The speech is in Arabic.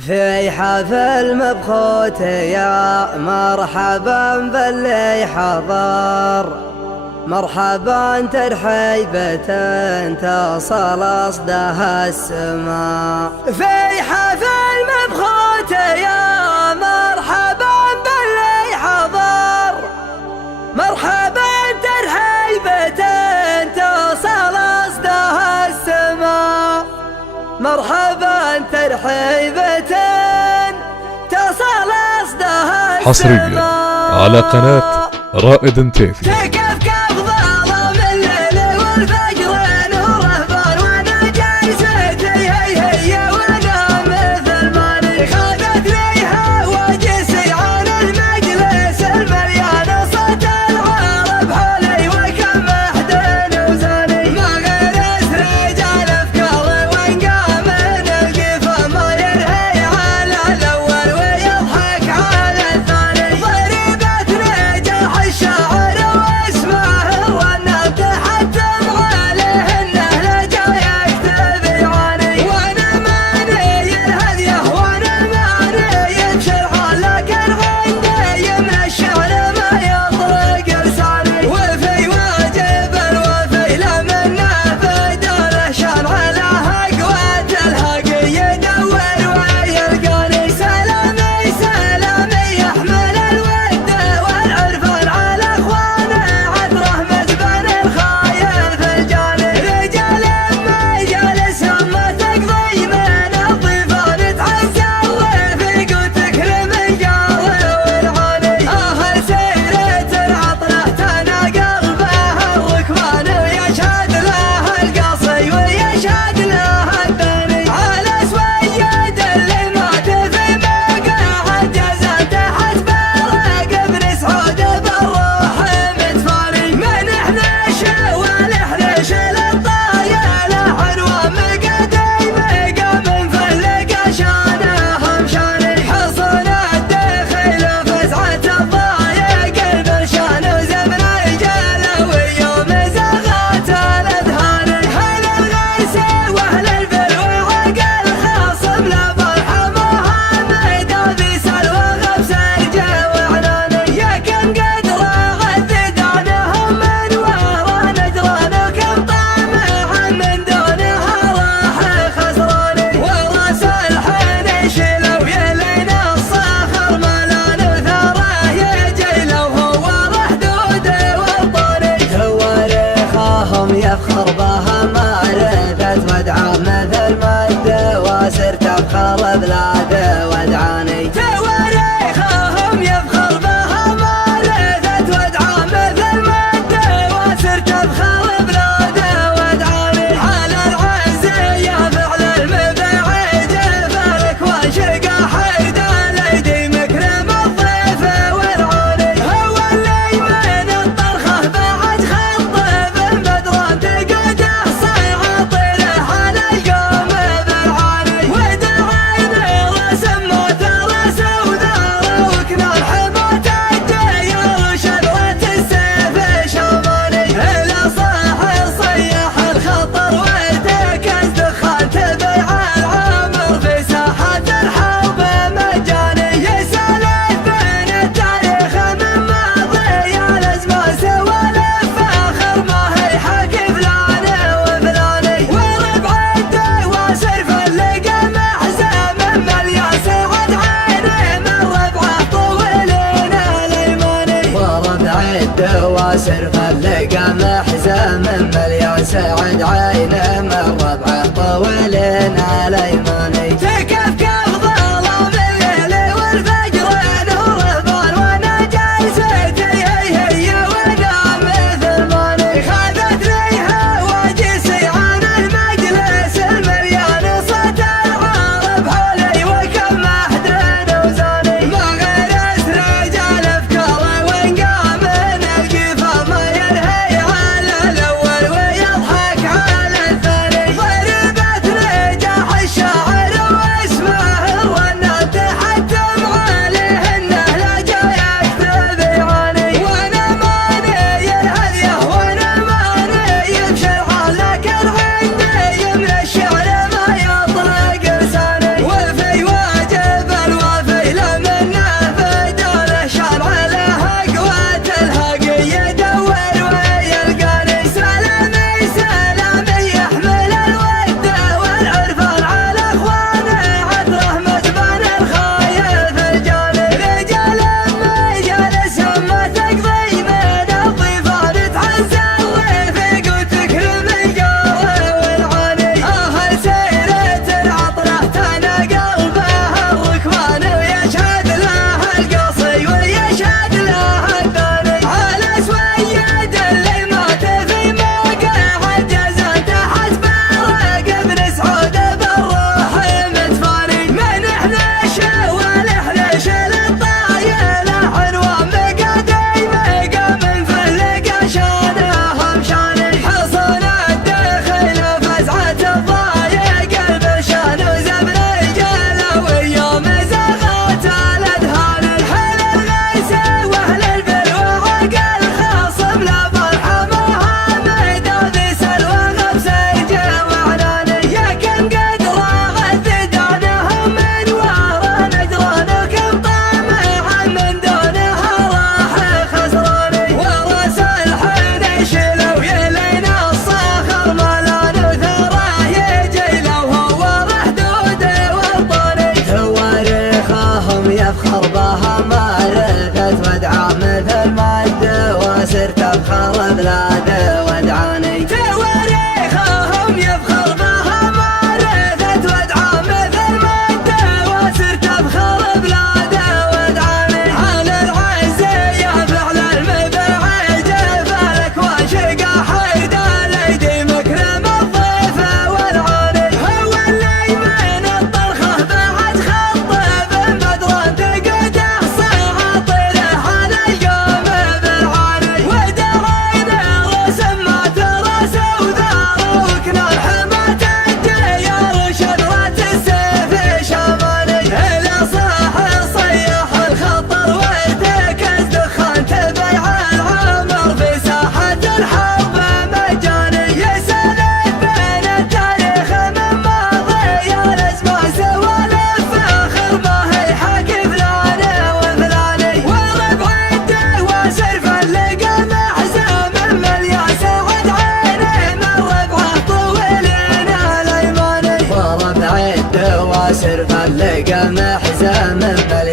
في حفل مبخوت يا مرحبا باللي حضر، مرحبا ترحيبة تصل أصدها السماء. في حفل مبخوت يا مرحبا باللي حضر، مرحبا ترحيبة تصل أصدها السماء، مرحبا ترحيبة تصل أصدها السماء. حصريا على قناة رائد تيفي. يفخر بها معرفة ودعى مثل ما الدواسر تفخر بلاده ودعاني. تواريخهم يفخر بها معرفة ودعى مثل ما الدواسر تفخر بلاده ودعاني. على العزية فعل المبعيد فلك وشقى حيدا ليدي مكرم الضيف والعاني. هو اللي من الطرخة بعد خطه دواسر فلقى محزم مليون سعد عينه من ربعه طولين على يماني. تكفكف ظلام الليل والفجر نور بار وانا جالستي هي وانا مثل ماني. خذت ريها وجسي عن المجلس المليان صوت العرب حولي وكم محدن وزاني. ما غرست رجال افكار وانقام ما ينهي على الأول ويضحك على الثاني. ضربت رجاح الشام دواسر فلقى محزام مليان